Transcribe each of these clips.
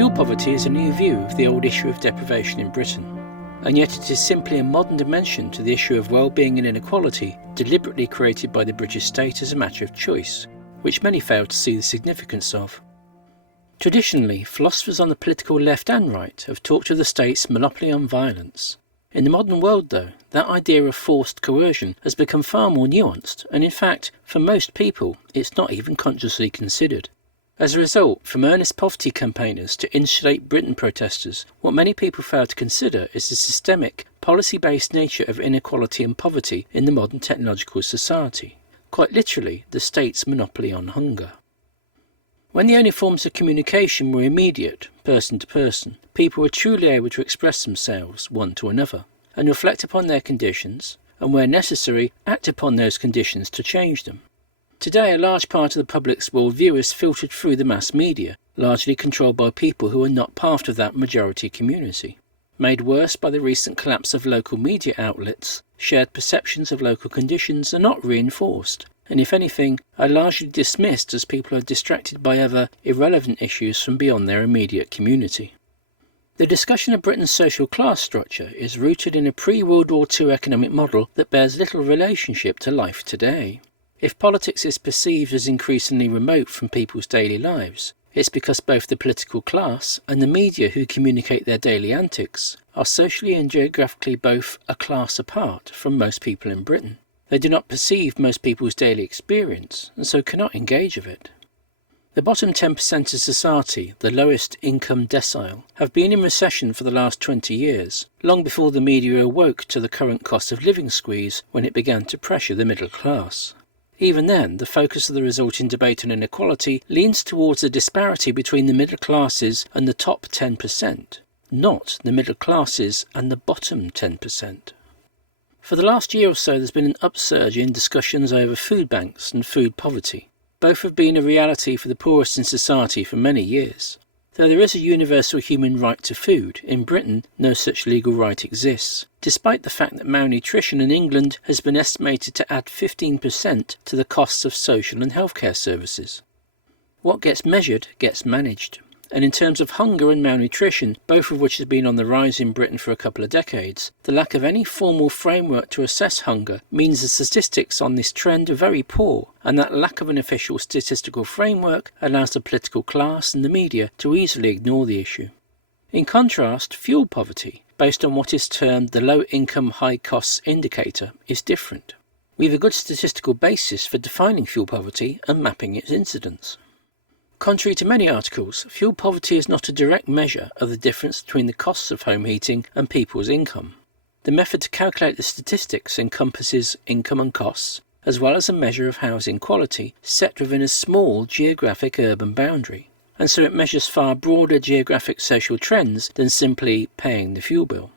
Fuel poverty is a new view of the old issue of deprivation in Britain, and yet it is simply a modern dimension to the issue of well-being and inequality deliberately created by the British state as a matter of choice, which many fail to see the significance of. Traditionally, philosophers on the political left and right have talked of the state's monopoly on violence. In the modern world, though, that idea of forced coercion has become far more nuanced, and in fact, for most people, it's not even consciously considered. As a result, from earnest poverty campaigners to insulate Britain protesters, what many people fail to consider is the systemic, policy-based nature of inequality and poverty in the modern technological society. Quite literally, the state's monopoly on hunger. When the only forms of communication were immediate, person to person, people were truly able to express themselves one to another, and reflect upon their conditions, and where necessary, act upon those conditions to change them. Today, a large part of the public's worldview is filtered through the mass media, largely controlled by people who are not part of that majority community. Made worse by the recent collapse of local media outlets, shared perceptions of local conditions are not reinforced, and if anything, are largely dismissed as people are distracted by other, irrelevant issues from beyond their immediate community. The discussion of Britain's social class structure is rooted in a pre-World War II economic model that bears little relationship to life today. If politics is perceived as increasingly remote from people's daily lives, it's because both the political class and the media who communicate their daily antics are socially and geographically both a class apart from most people in Britain. They do not perceive most people's daily experience, and so cannot engage with it. The bottom 10% of society, the lowest income decile, have been in recession for the last 20 years, long before the media awoke to the current cost of living squeeze when it began to pressure the middle class. Even then, the focus of the resulting debate on inequality leans towards the disparity between the middle classes and the top 10%, not the middle classes and the bottom 10%. For the last year or so, there's been an upsurge in discussions over food banks and food poverty. Both have been a reality for the poorest in society for many years. Though there is a universal human right to food, in Britain no such legal right exists, despite the fact that malnutrition in England has been estimated to add 15% to the costs of social and healthcare services. What gets measured gets managed. And in terms of hunger and malnutrition, both of which has been on the rise in Britain for a couple of decades, the lack of any formal framework to assess hunger means the statistics on this trend are very poor, and that lack of an official statistical framework allows the political class and the media to easily ignore the issue. In contrast, fuel poverty, based on what is termed the Low Income High Costs Indicator, is different. We have a good statistical basis for defining fuel poverty and mapping its incidence. Contrary to many articles, fuel poverty is not a direct measure of the difference between the costs of home heating and people's income. The method to calculate the statistics encompasses income and costs, as well as a measure of housing quality set within a small geographic urban boundary, and so it measures far broader geographic social trends than simply paying the fuel bill.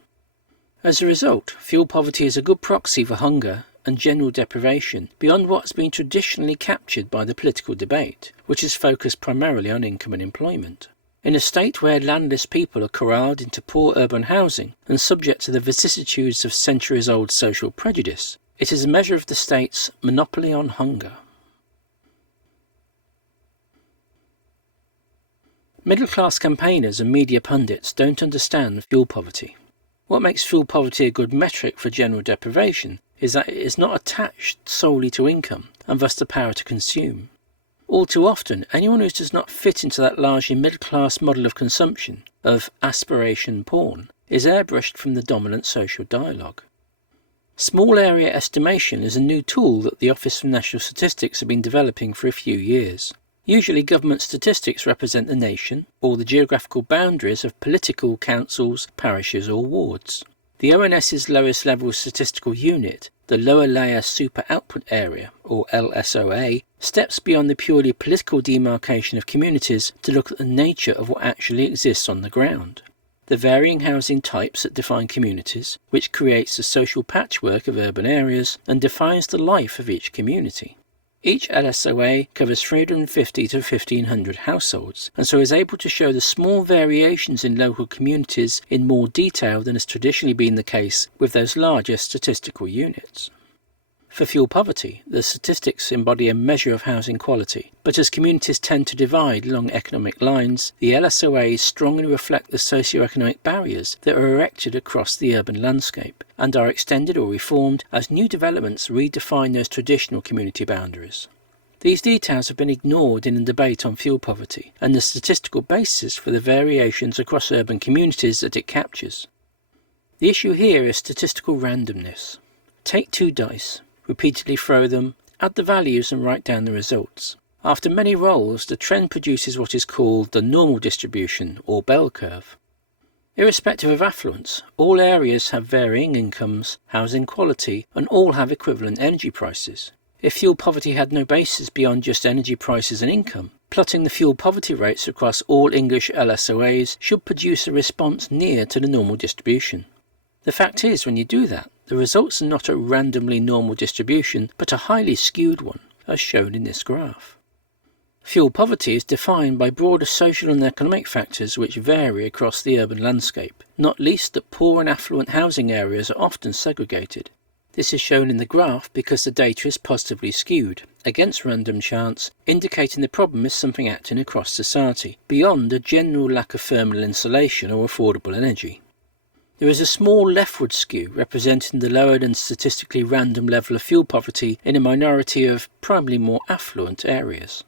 As a result, fuel poverty is a good proxy for hunger and general deprivation beyond what has been traditionally captured by the political debate, which is focused primarily on income and employment. In a state where landless people are corralled into poor urban housing and subject to the vicissitudes of centuries-old social prejudice, it is a measure of the state's monopoly on hunger. Middle-class campaigners and media pundits don't understand fuel poverty. What makes fuel poverty a good metric for general deprivation is that it is not attached solely to income, and thus the power to consume. All too often, anyone who does not fit into that largely middle-class model of consumption, of aspiration porn, is airbrushed from the dominant social dialogue. Small area estimation is a new tool that the Office for National Statistics have been developing for a few years. Usually government statistics represent the nation, or the geographical boundaries of political councils, parishes or wards. The ONS's lowest level statistical unit, the Lower Layer Super Output Area, or LSOA, steps beyond the purely political demarcation of communities to look at the nature of what actually exists on the ground. The varying housing types that define communities, which creates a social patchwork of urban areas and defines the life of each community. Each LSOA covers 350 to 1,500 households, and so is able to show the small variations in local communities in more detail than has traditionally been the case with those larger statistical units. For fuel poverty, the statistics embody a measure of housing quality, but as communities tend to divide along economic lines, the LSOAs strongly reflect the socio-economic barriers that are erected across the urban landscape, and are extended or reformed as new developments redefine those traditional community boundaries. These details have been ignored in the debate on fuel poverty, and the statistical basis for the variations across urban communities that it captures. The issue here is statistical randomness. Take 2 dice. Repeatedly throw them, add the values and write down the results. After many rolls, the trend produces what is called the normal distribution, or bell curve. Irrespective of affluence, all areas have varying incomes, housing quality, and all have equivalent energy prices. If fuel poverty had no basis beyond just energy prices and income, plotting the fuel poverty rates across all English LSOAs should produce a response near to the normal distribution. The fact is, when you do that, the results are not a randomly normal distribution, but a highly skewed one, as shown in this graph. Fuel poverty is defined by broader social and economic factors which vary across the urban landscape, not least that poor and affluent housing areas are often segregated. This is shown in the graph because the data is positively skewed, against random chance, indicating the problem is something acting across society, beyond a general lack of thermal insulation or affordable energy. There is a small leftward skew representing the lower than statistically random level of fuel poverty in a minority of primarily more affluent areas.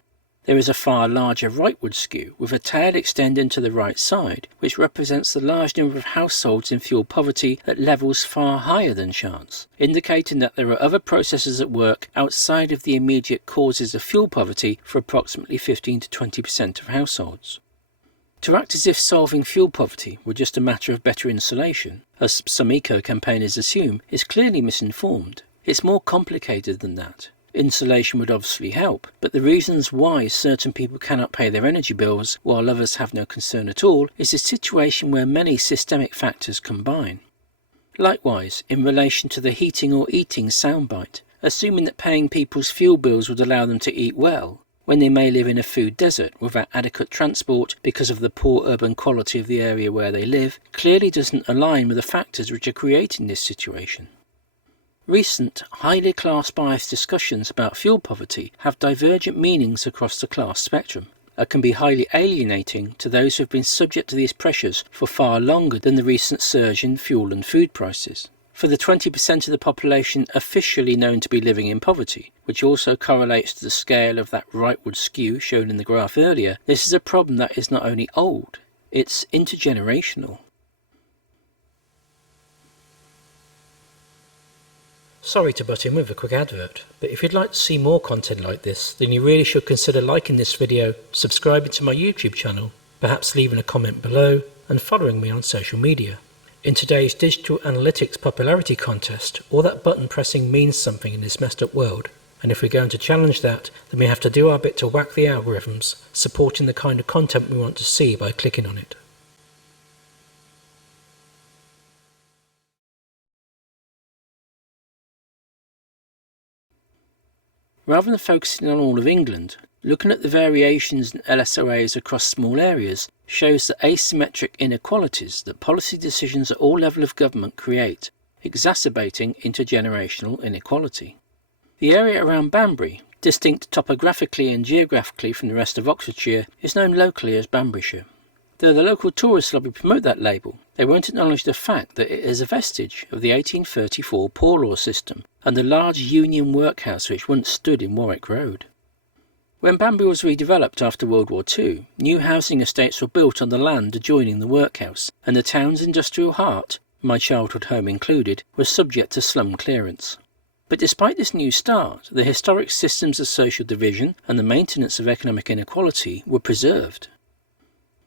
There is a far larger rightward skew with a tail extending to the right side, which represents the large number of households in fuel poverty at levels far higher than chance, indicating that there are other processes at work outside of the immediate causes of fuel poverty for approximately 15 to 20% of households. To act as if solving fuel poverty were just a matter of better insulation, as some eco-campaigners assume, is clearly misinformed. It's more complicated than that. Insulation would obviously help, but the reasons why certain people cannot pay their energy bills while others have no concern at all is a situation where many systemic factors combine. Likewise, in relation to the heating or eating soundbite, assuming that paying people's fuel bills would allow them to eat well, when they may live in a food desert without adequate transport because of the poor urban quality of the area where they live, clearly doesn't align with the factors which are creating this situation. Recent, highly class-biased discussions about fuel poverty have divergent meanings across the class spectrum, and can be highly alienating to those who have been subject to these pressures for far longer than the recent surge in fuel and food prices. For the 20% of the population officially known to be living in poverty, which also correlates to the scale of that rightward skew shown in the graph earlier, this is a problem that is not only old, it's intergenerational. Sorry to butt in with a quick advert, but if you'd like to see more content like this, then you really should consider liking this video, subscribing to my YouTube channel, perhaps leaving a comment below, and following me on social media. In today's digital analytics popularity contest, all that button pressing means something in this messed up world, and if we're going to challenge that, then we have to do our bit to whack the algorithms, supporting the kind of content we want to see by clicking on it. Rather than focusing on all of England, looking at the variations in LSOAs across small areas shows the asymmetric inequalities that policy decisions at all levels of government create, exacerbating intergenerational inequality. The area around Banbury, distinct topographically and geographically from the rest of Oxfordshire, is known locally as Banburyshire. Though the local tourist lobby promote that label, they won't acknowledge the fact that it is a vestige of the 1834 Poor Law system and the large union workhouse which once stood in Warwick Road. When Banbury was redeveloped after World War II, new housing estates were built on the land adjoining the workhouse, and the town's industrial heart, my childhood home included, was subject to slum clearance. But despite this new start, the historic systems of social division and the maintenance of economic inequality were preserved.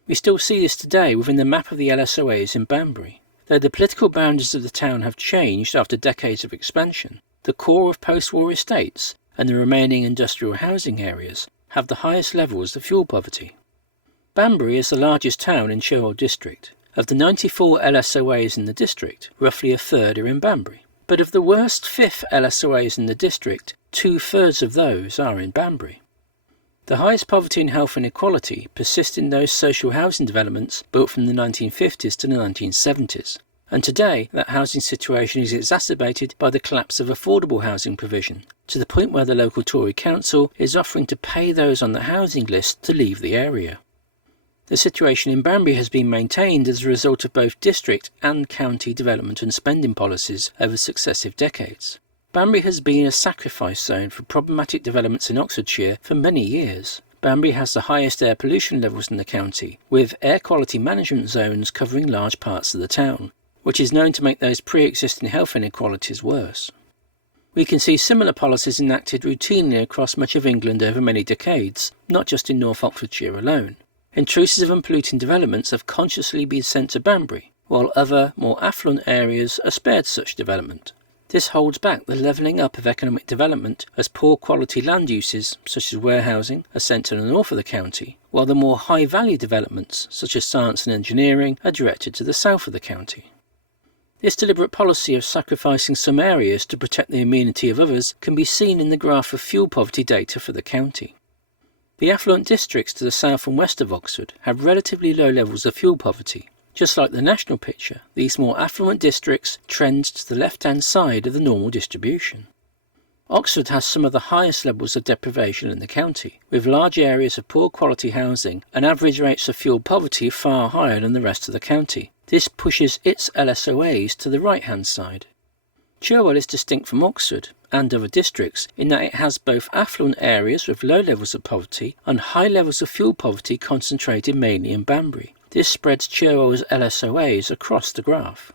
We still see this today within the map of the LSOAs in Banbury. Though the political boundaries of the town have changed after decades of expansion, the core of post-war estates and the remaining industrial housing areas have the highest levels of fuel poverty. Banbury is the largest town in Sherwold District. Of the 94 LSOAs in the district, roughly a third are in Banbury. But of the worst 5 LSOAs in the district, 2/3 of those are in Banbury. The highest poverty and health inequality persist in those social housing developments built from the 1950s to the 1970s. And today, that housing situation is exacerbated by the collapse of affordable housing provision, to the point where the local Tory council is offering to pay those on the housing list to leave the area. The situation in Banbury has been maintained as a result of both district and county development and spending policies over successive decades. Banbury has been a sacrifice zone for problematic developments in Oxfordshire for many years. Banbury has the highest air pollution levels in the county, with air quality management zones covering large parts of the town, which is known to make those pre-existing health inequalities worse. We can see similar policies enacted routinely across much of England over many decades, not just in North Oxfordshire alone. Intrusive and polluting developments have consciously been sent to Banbury, while other, more affluent areas are spared such development. This holds back the levelling up of economic development as poor quality land uses, such as warehousing, are sent to the north of the county, while the more high value developments, such as science and engineering, are directed to the south of the county. This deliberate policy of sacrificing some areas to protect the amenity of others can be seen in the graph of fuel poverty data for the county. The affluent districts to the south and west of Oxford have relatively low levels of fuel poverty. Just like the national picture, these more affluent districts trend to the left-hand side of the normal distribution. Oxford has some of the highest levels of deprivation in the county, with large areas of poor quality housing and average rates of fuel poverty far higher than the rest of the county. This pushes its LSOAs to the right-hand side. Cherwell is distinct from Oxford and other districts in that it has both affluent areas with low levels of poverty and high levels of fuel poverty concentrated mainly in Banbury. This spreads Cherwell's LSOAs across the graph.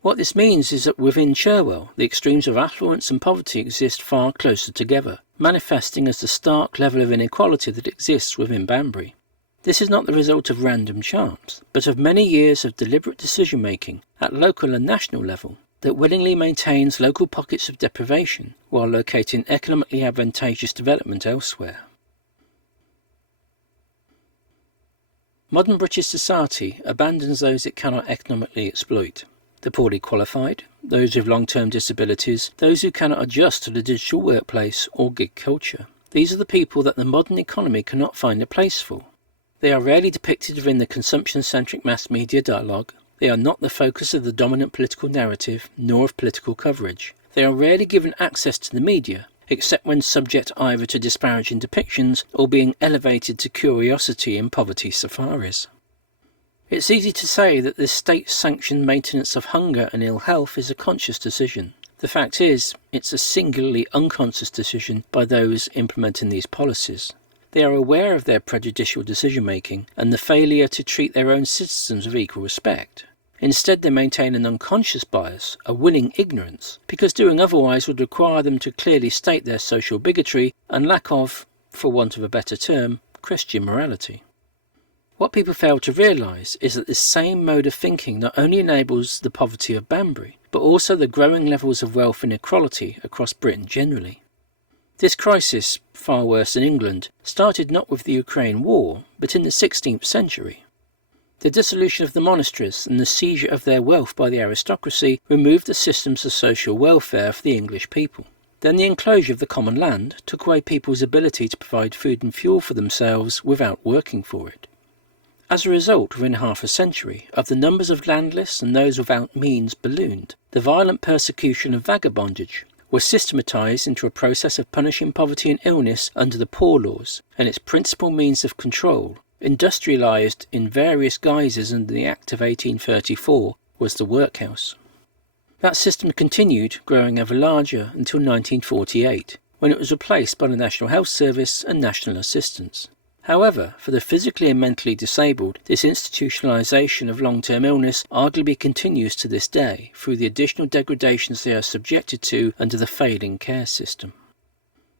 What this means is that within Cherwell, the extremes of affluence and poverty exist far closer together, manifesting as the stark level of inequality that exists within Banbury. This is not the result of random chance, but of many years of deliberate decision-making at local and national level that willingly maintains local pockets of deprivation while locating economically advantageous development elsewhere. Modern British society abandons those it cannot economically exploit. The poorly qualified, those with long-term disabilities, those who cannot adjust to the digital workplace or gig culture. These are the people that the modern economy cannot find a place for. They are rarely depicted within the consumption-centric mass media dialogue. They are not the focus of the dominant political narrative, nor of political coverage. They are rarely given access to the media, except when subject either to disparaging depictions or being elevated to curiosity in poverty safaris. It's easy to say that this state-sanctioned maintenance of hunger and ill health is a conscious decision. The fact is, it's a singularly unconscious decision by those implementing these policies. They are aware of their prejudicial decision-making and the failure to treat their own citizens with equal respect. Instead, they maintain an unconscious bias, a willing ignorance, because doing otherwise would require them to clearly state their social bigotry and lack of, for want of a better term, Christian morality. What people fail to realise is that this same mode of thinking not only enables the poverty of Banbury, but also the growing levels of wealth inequality across Britain generally. This crisis, far worse than England, started not with the Ukraine war, but in the 16th century. The dissolution of the monasteries and the seizure of their wealth by the aristocracy removed the systems of social welfare for the English people. Then the enclosure of the common land took away people's ability to provide food and fuel for themselves without working for it. As a result, within half a century, of the numbers of landless and those without means ballooned, the violent persecution of vagabondage was systematised into a process of punishing poverty and illness under the Poor Laws, and its principal means of control, industrialised in various guises under the Act of 1834, was the workhouse. That system continued, growing ever larger, until 1948, when it was replaced by the National Health Service and National Assistance. However, for the physically and mentally disabled, this institutionalisation of long-term illness arguably continues to this day through the additional degradations they are subjected to under the failing care system.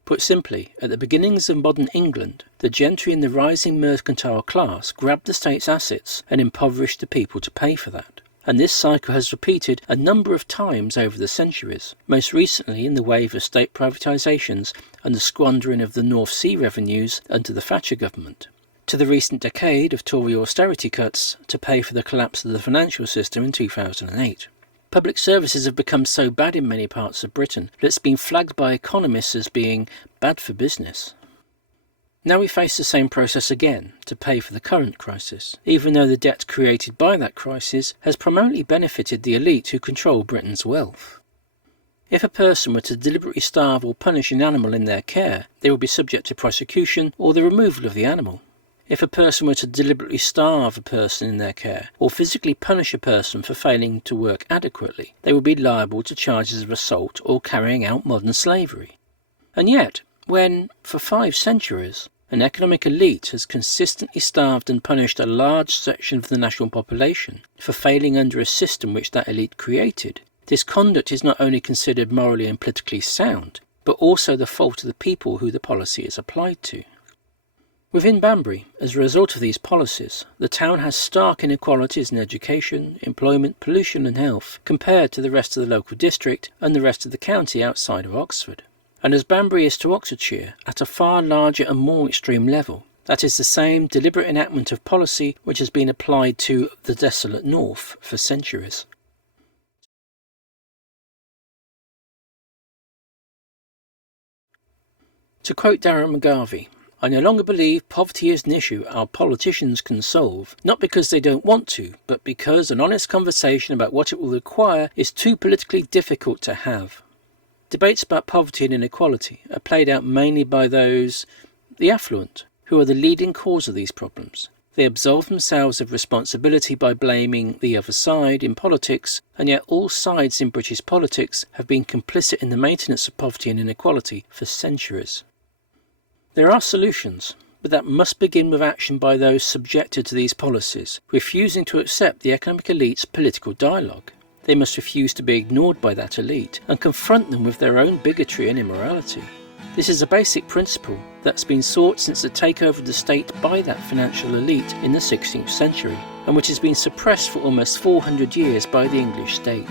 Put simply, at the beginnings of modern England, the gentry and the rising mercantile class grabbed the state's assets and impoverished the people to pay for that. And this cycle has repeated a number of times over the centuries, most recently in the wave of state privatisations and the squandering of the North Sea revenues under the Thatcher government, to the recent decade of Tory austerity cuts to pay for the collapse of the financial system in 2008. Public services have become so bad in many parts of Britain that it's been flagged by economists as being bad for business. Now we face the same process again to pay for the current crisis, even though the debt created by that crisis has primarily benefited the elite who control Britain's wealth. If a person were to deliberately starve or punish an animal in their care, they would be subject to prosecution or the removal of the animal. If a person were to deliberately starve a person in their care, or physically punish a person for failing to work adequately, they would be liable to charges of assault or carrying out modern slavery. And yet, when, for 5 centuries, an economic elite has consistently starved and punished a large section of the national population for failing under a system which that elite created, this conduct is not only considered morally and politically sound, but also the fault of the people who the policy is applied to. Within Banbury, as a result of these policies, the town has stark inequalities in education, employment, pollution and health compared to the rest of the local district and the rest of the county outside of Oxford. And as Banbury is to Oxfordshire at a far larger and more extreme level, that is the same deliberate enactment of policy which has been applied to the desolate north for centuries. To quote Darren McGarvey, "I no longer believe poverty is an issue our politicians can solve, not because they don't want to, but because an honest conversation about what it will require is too politically difficult to have." Debates about poverty and inequality are played out mainly by those, the affluent, who are the leading cause of these problems. They absolve themselves of responsibility by blaming the other side in politics, and yet all sides in British politics have been complicit in the maintenance of poverty and inequality for centuries. There are solutions, but that must begin with action by those subjected to these policies, refusing to accept the economic elite's political dialogue. They must refuse to be ignored by that elite and confront them with their own bigotry and immorality. This is a basic principle that's been sought since the takeover of the state by that financial elite in the 16th century, and which has been suppressed for almost 400 years by the English state.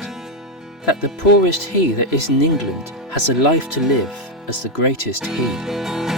That the poorest he that is in England has a life to live as the greatest he.